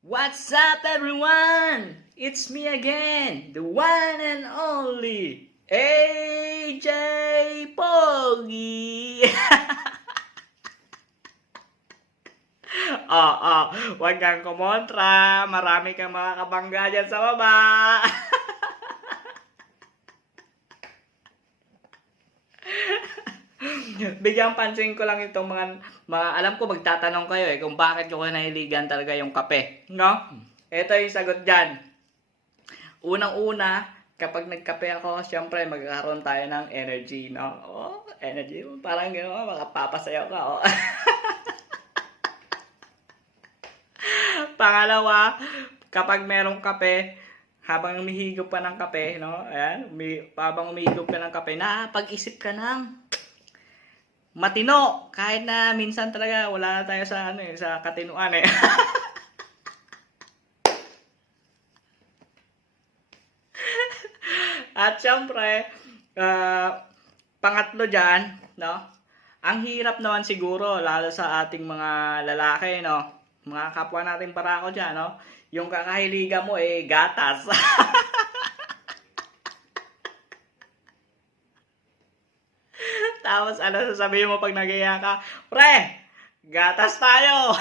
What's up, everyone? It's me again, the one and only AJ Pogi. Huwag kang kumontra. Marami kang makakabangga dyan sa baba. Bigyang pansin ko lang itong mga alam ko magtatanong kayo kung bakit ko kinahiligan talaga yung kape, no? Ito yung sagot diyan. Unang-una, kapag nagkape ako, syempre magkakaroon tayo ng energy, no? Oh, energy, parang gano'n, makapapasayaw ka, oh. Pangalawa, kapag merong kape, habang umihigop ka ng kape, no? Ayan, habang umihigop ka ng kape, napag-isip ka ng matino, kahit na minsan talaga wala na tayo sa sa katinuan eh. At syempre, pangatlo diyan, no? Ang hirap naman siguro lalo sa ating mga lalaki, no? Mga kapwa natin barako diyan, no? Yung kakahiligan mo gatas. Tapos ano sasabihin mo pag nag-iyak ka? Pre, gatas tayo.